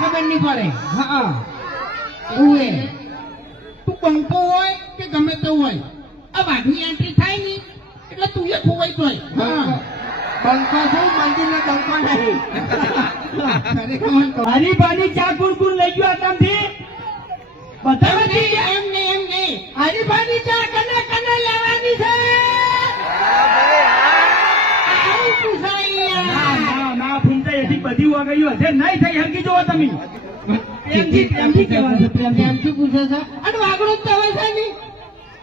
ખબર નહીં પડે. હા. ઉવે. તું બંકો હોય કે ગમે તે હોય. આ વાઘની એન્ટ્રી થાય નહીં એટલે તું એ ખોવાઈ હા. બંકો છું મંદિરનો બંકો નહીં હરી પાણી ચા કુણ લઈ ગયો આતામથી બધા એમ નહીં, એમ નહીં એમ હશે નહીં થઈ હરકી જોવો તમે. પ્રેમથી પ્રેમથી કહેવાનું. પ્રેમથી પૂછે છે? અને વાગડું જ કહેવાય છે નહીં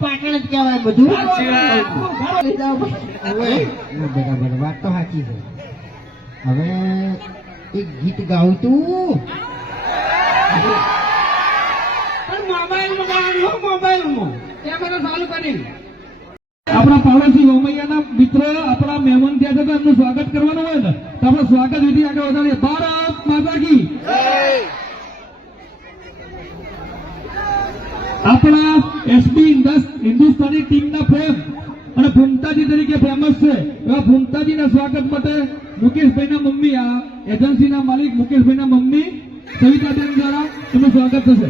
પાટણ જ કહેવાય બધું. બરાબર. વાત તો સાચી છે. હવે એક ગીત ગાઉં તું મોબાઈલમાં ગાવાનું મોબાઈલમાં. કેમેરા ચાલુ કરી આપણા પાડોશી રોમૈયાના મિત્ર, આપણા મહેમાન ત્યાં છે એમનું સ્વાગત કરવાનું હોય ને, તો આપણે સ્વાગત વિધિ આગળ વધારીએ. ભારત માતા કી આપણા એસબી હિન્દુસ્તાની ટીમના ફેમ અને ભૂમતાજી તરીકે ફેમસ છે. એવા ભૂમતાજીના સ્વાગત માટે મુકેશભાઈના મમ્મી, આ એજન્સીના માલિક મુકેશભાઈના મમ્મી, સવિતાબેન દ્વારા એમનું સ્વાગત થશે.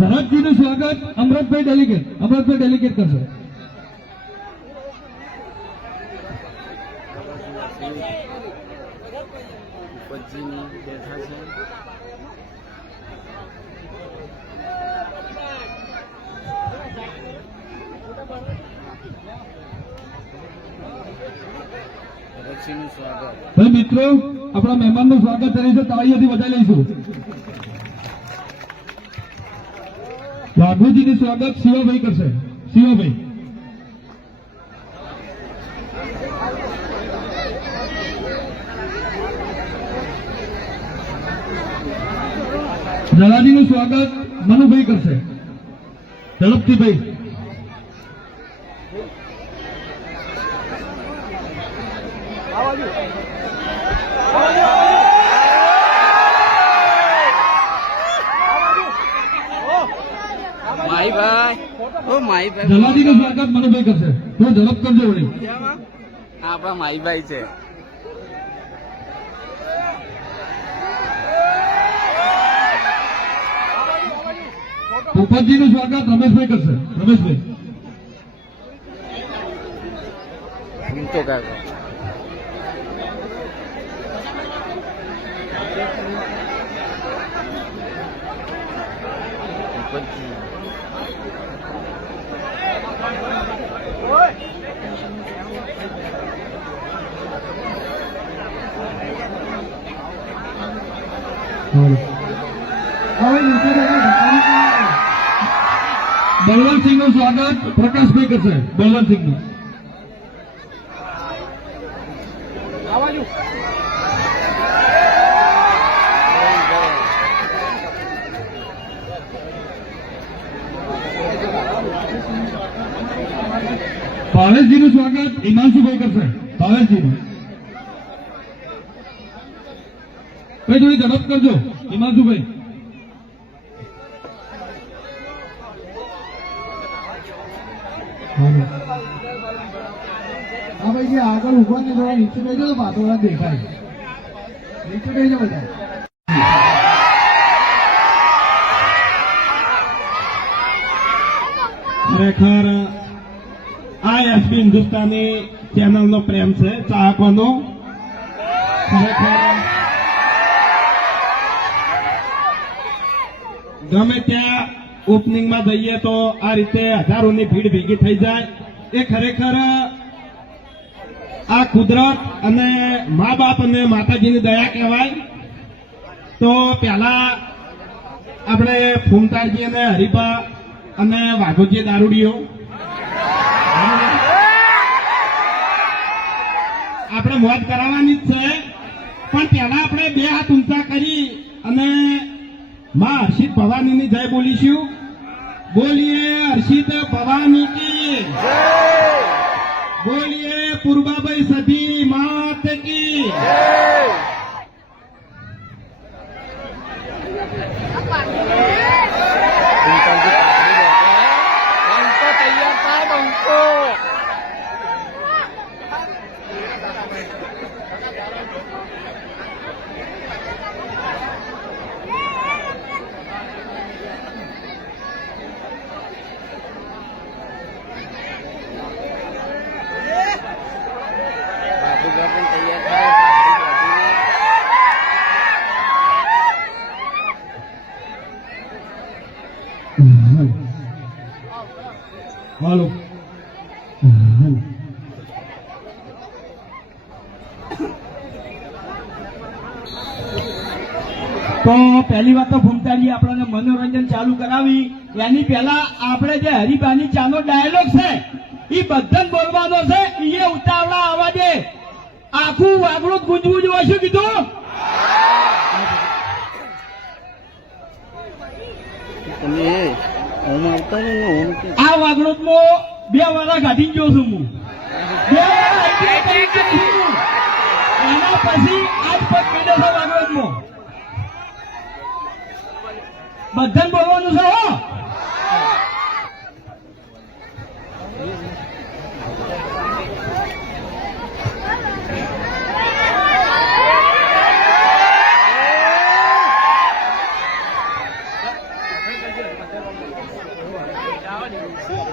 ભરતજીનું સ્વાગત અમૃતભાઈ ડેલિગેટ અમૃતભાઈ ડેલિગેટ કરશે. ભાઈ મિત્રો આપણા મહેમાનનું સ્વાગત કરીશું તાળીઓથી વધારી લઈશું વાઘુજીનું સ્વાગત શિવાભાઈ કરશે. શિવાભાઈ. જલાજીનું સ્વાગત મનુભાઈ કરશે. ઝડપથી ભાઈ. માહીભાઈ નું સ્વાગત મનુભાઈ કરશે. થોડું ઝડપ કરજો વળી. આપણા માઈભાઈ છે. પોપટજીનું સ્વાગત રમેશભાઈ કરશે. રમેશભાઈ. હું તો કાકા. ઉપરજી હવે નીચે જરા બળવંતસિંહનું સ્વાગત પ્રકાશભાઈ કરશે બળવંતસિંહનું ભાવેશજીનું સ્વાગત હિમાંશુભાઈ કરશે. ભાવેશજીનું ભાઈ થોડી ઝડપ કરજો હિમાંશુભાઈ. હા ભાઈ જે આગળ ઊભા ને થોડા નીચે બેસો તો પાછળ દેખાય. નીચે બેસો બધા. ખરેખર આ એસપી હિન્દુસ્તાની ચેનલનો પ્રેમ છે ચાહકોનો ખરેખર ગમે ત્યાં ઓપનિંગમાં જઈએ તો આ રીતે હજારોની ભીડ ભેગી થઈ જાય. એ ખરેખર આ કુદરત અને મા બાપ અને માતાજીની દયા કહેવાય. તો પહેલા આપણે ફૂમતારજી અને હરિભા અને વાઘોજી દારૂડીઓ. આપણે મોત કરાવવાની જ છે. પણ પહેલા આપણે બે હાથ ઊંચા કરી અને માં હર્ષિત ભવાનીની જય બોલીશું. બોલીએ હર્ષિત ભવાની કી. બોલીએ પૂર્વાભાઈ સધી માત કી તૈયાર થાય બંકો બાબુગા પણ તૈયાર થાય પાઘડી બાંધીને. હાલો. તો પહેલી વાત તો ભૂમતાજી આપણને મનોરંજન ચાલુ કરાવી. એની પહેલા આપણે જે હરિભાની ચાનો ડાયલોગ છે, એ બધન બોલવાનો છે. એ ઉતાવળા અવાજે આખું વાગડું ગુંજવું જ હોય, શું કીધું? તમે આ વાગડોદમાં બે વાળા કાઢી ગયો છું હું. બે. એના પછી આજ પગ મેળ્યો છે વાગડોદમાં બધાને બોલવાનું છે, હો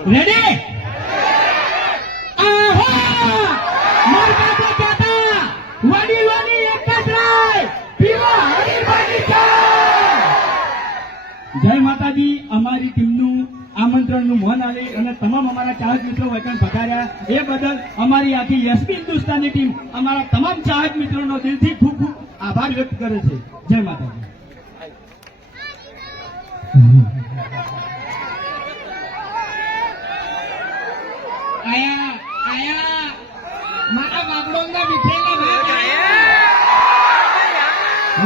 રેડી આહા માર બાપે કહેતા વડીલોની એક જ રાય પીવા હરીફાની ચા જય માતાજી અમારી ટીમનું આમંત્રણનું મન આલી અને તમામ અમારા ચાહક મિત્રો વચન પધાર્યા. એ બદલ અમારી આખી યશબી હિન્દુસ્તાની ટીમ અમારા તમામ ચાહક મિત્રોનો દિલથી ખૂબ ખૂબ આભાર વ્યક્ત કરે છે. જય માતાજી. આયા આયા. મારા વાગડોના વિફરેલા ભાગ આયા.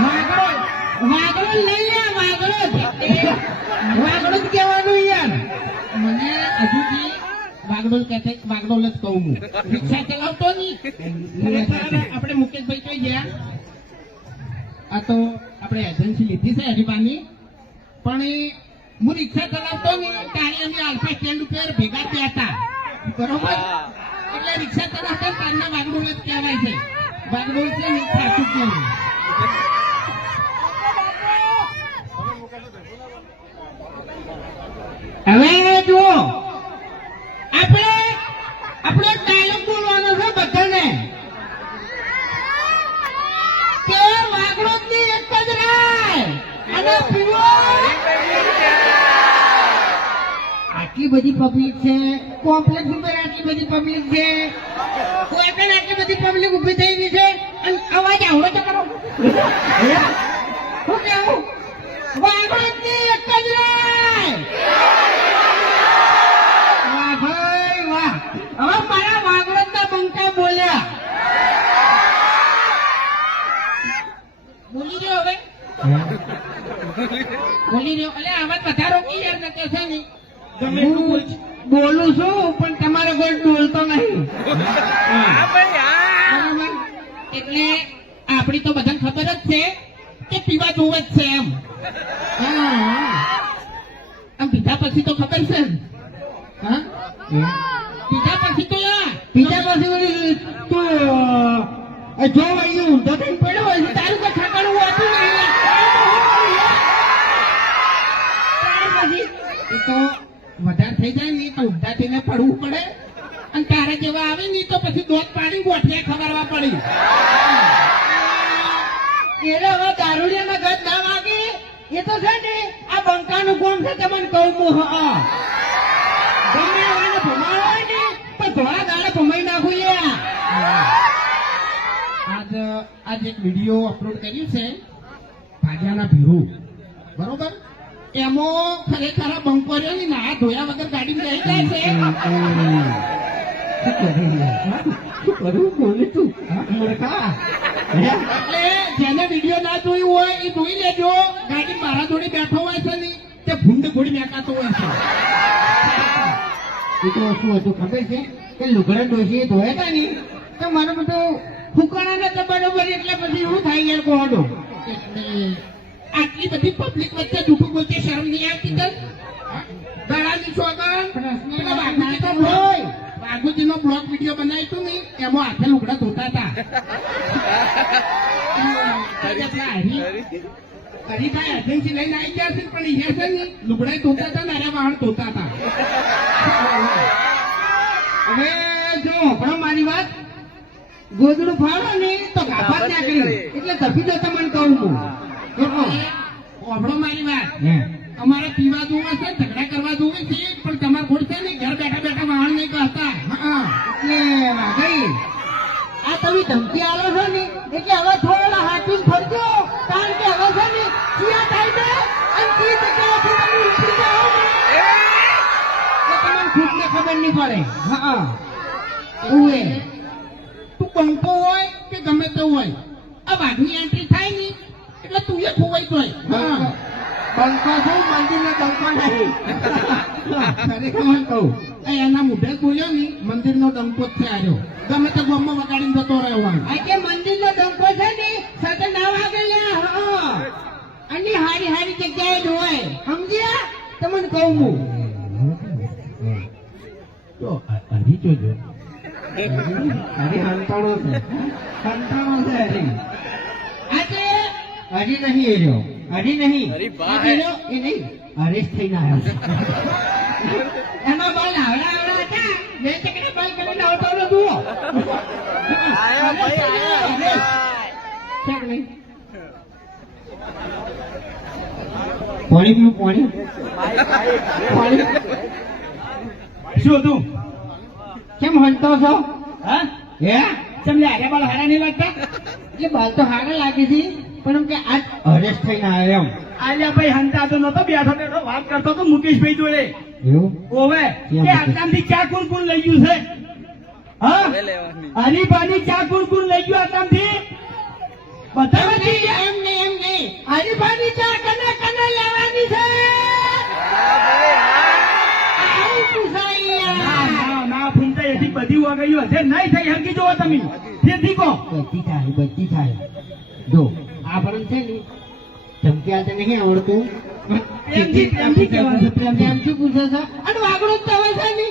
વાગડો વાગડો લઈ લે વાગડો વાગડો જ કહેવાનું યાર મને હજુથી વાગડો કહેતા માગડોલ જ કહું હું. રિક્ષા ચલાવતો નહીં. આપણે મુકેશભાઈ કઈ ગયા? આ તો આપણે એજન્સી લીધી છે હરિબાની. પણ હું રિક્ષા ચલાવતો નહીં. ત્યારે અમે આલ્ફા સ્ટેન્ડ ઉપર ભેગા થયા હતા. બરોબર? એટલે રિક્ષા ચલાવતા તારના વાગડોલ જ કહેવાય છે. વાગડોળ છે ને સાચું કહેવું હવે જુઓ આપણે આપણે ડાયલોગ બોલવાનો છે બધાને કે વાગડો ની એક જ રાય અને પીવો આટલી બધી પબ્લિક છે કોમ્પ્લેક્સ ઉપર આટલી બધી પબ્લિક છે? કોઈ પણ આટલી બધી પબ્લિક ઊભી થઈ ગઈ છે અને અવાજ આવડો તો કરો શું કેવું વાગડની એક જ રાય વાહ ભાઈ વાહ હવે મારા વાગડના બંકા બોલ્યા બોલી રહ્યો હવે બોલી રહ્યો એટલે આવાજ વધારો કી યાર નકે છે ને ગમે એટલું બોલ બોલું છું પણ તમારે કોઈ બોલતો નહીં બરાબર? એટલે આપણી તો બધાને ખબર જ છે કે પીવા જોવે જ છે એમ. આમ પીધા પછી તો ખબર છે પીધા પછી તો પીધા પછી જો અહીં ઊંધો થઈને પડ્યો હોય તારું કોઈ ઠેકાણું હોતું નહીં. તો વધારે થઈ જાય ને તો ઊંધા થઈને પડવું પડે. અને તારા જેવા આવે ને તો પછી દોત પાડી ગોઠિયા ખબરવા પડી. એટલે હવે દારૂડિયાના ગત ના વાગે? એ તો છે ને આ બંકાનું કોમ છે તમને કહું હું હા. ગમે એને ભમાડો હોય ને પણ ઘણા દાડા ભમાઈ નાખું યાર આજ આજ એક વીડિયો અપલોડ કર્યું છે ભાજ્યાના ભીરુ. બરોબર? એમાં ખરેખર આ ની રહ્યો ને ધોયા વગર ગાડી બેસી જાય છે. શું કરું બોલી તું. મૂર્ખા. એટલે જેને વીડિયો ના જોયું હોય એ જોઈ લેજો. ગાડી મારા જોડે બેઠો હોય છે ને તે ભૂંડ ગોળી મેકાતો હોય છે. એ તો શું હતું ખબર છે? કે લુગડા ડોશી ધોયા હતા ને તો મારો બધો ફૂકણા નતા બરોબર એટલે પછી શું થાય યાર કોડો આટલી બધી પબ્લિક વચ્ચે જૂઠું બોલતી શરમ નહીં આવતી તને? બાગુજીનો બ્લોક વીડિયો બનાવ્યો હતો ને એમાં હાથે લુગડા ધોતા હતા. હરીભાઈ એજન્સી લઈને આવી ગયા છે પણ અહીંયા છે ને લુગડા ધોતા હતા ને અરે વાહણ ધોતા હતા. હવે જો હમણાં મારી વાત. ગોદડું ફાળો ને તો ગાફા ત્યાં કરી એટલે તપી જતા મને કહું છું. ઓભળો મારી વાત. હે. અમારે પીવા જોવે છે ઝઘડા કરવા જોવે છે પણ તમારે ખોટ છે ને ઘર બેઠા બેઠા વાહન નહીં કરતા તો કંકો હોય કે ગમે તે હોય. આ વાઘની એન્ટ્રી થાય ને, એટલે તું એ ખોવાઈ તોય હા. મંદિરનો નહીં ખરેખર કહું એ એના મોઢે બોલ્યો ને મંદિરનો ડંકો જ છે આર્યો ગમે તે ગોમમાં વગાડીને જતો રહ્યો આ કે મંદિરનો ડંકો છે ને સાથે ના વાગે લ્યા અને હારી. હારી જગ્યાએ હોય સમજ્યા તમને કહું હું તો હરી. જોજો હરી હંતાણો છે હંતાણો છે હરી આજે હરી નહીં એ રહ્યો. હરી નહીં. એ નહીં. હરીશ થઈને આવ્યો એમાં બાલ આવડા આવડા હતા. બે ચકડે બાલ કરીને આવતો આવતો જુઓ. પાણી પીવું પાણી? પાણી? શું હતું? કેમ હંતો છો? હા? હે તમને આગળ બાલ હારા નહીં લાગતા? એટલે બાલ તો હારા લાગે છે. પણ એમ કે આજ હરેશ થઈને આવ્યો એમ. આલિયા ભાઈ હંતા તો નતો બેઠો બેઠો વાત કરતો તો મુકેશભાઈ જોડે. એવું? ઓવે કે? આટલામથી ચા કોણ કોણ લઈ ગયું છે? હા? લેવાની હરીફાની ચા કોણ કોણ લઈ ગયું આટલામથી? બધા એમ નહીં ગયા એમ નહીં એમ નહીં. હરીફાની ચા કને કને લેવાની છે? ના. ના ના બધી વાગ્યું હશે નહીં થઈ હકી જોવો તમે. તેથી કહો. બધી થાય બધી થાય. જો આપણ છે ને ધમકી તો નહીં આવડતું? પ્રેમથી પ્રેમથી કહેવાનું પ્રેમથી પ્રેમથી. શું પૂછો છો. અને વાગડો જ કહેવાય છે ને.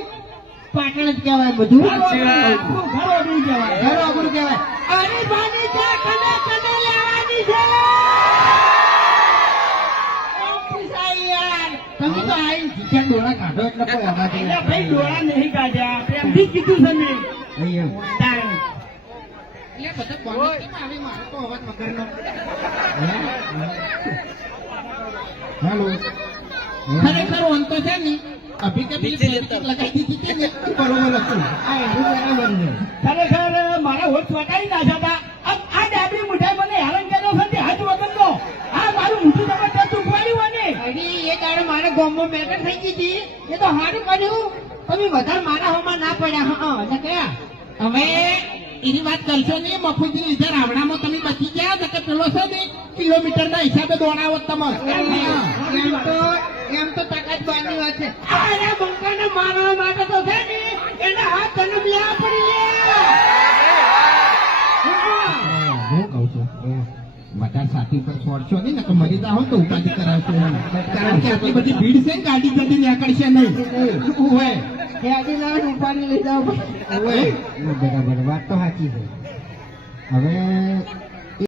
પાટણ જ કહેવાય બધું. સાચી વાત. આખું ઘર ઓગળી કહેવાય. ઘર કહેવાય. અરે બાની ચા કને કને લેવાની છે. તમે તો આઈને જીજા ડોળા કાઢો એટલે કોઈ અવાજ ભાઈ ડોળા નહીં કાઢ્યા. પ્રેમથી કીધું છે મેં. અહીંયા. એટલે બધા કોને કેમ આવી મારો તો અવાજ મગરનો હેલો ખરેખર ઓન તો છે ને અભી કે પેલી લગાવી દીધી ને. બરોબર હતું આ એનું બરાબર છે. ખરેખર મારા હોઠ વટાવી નાખ્યા હતા આ ડાબરી મુઠાઈ મને હેરાન કર્યો છે તે હાથ વગરનો. આ મારું મોઢું તમે દુખવાડ્યું હોય અરે એ દાડે મારે ગામમાં મેટર થઈ ગઈ હતી. એ તો સારું કર્યું. તમે વધારે મારા હોમાં ના પડ્યા. હા એટલે કયા હવે એની વાત કરશો નહીં મફુજી લીધે રાવણામાં તમે બચી ગયા ને કે પેલો છે ને કિલોમીટર ના હિસાબે દોડાવો તમે એમ તો એમ તો તાકાત બાની વાત છે. અરે બંકાને મારવા માટે તો છે ને એના હાથ તને લેવા પડી હું કહું છું બધા સાથી પર છોડશો નહીં ને તો મરી જાઓ તો ઉપાધિ કરાવશો કારણ કે આટલી બધી ભીડ છે ને ગાડી જલ્દી નીકળશે નહીં. હોય? લે આજે ના ઉપાડી હોય બરાબર વાત તો સાચી છે. હવે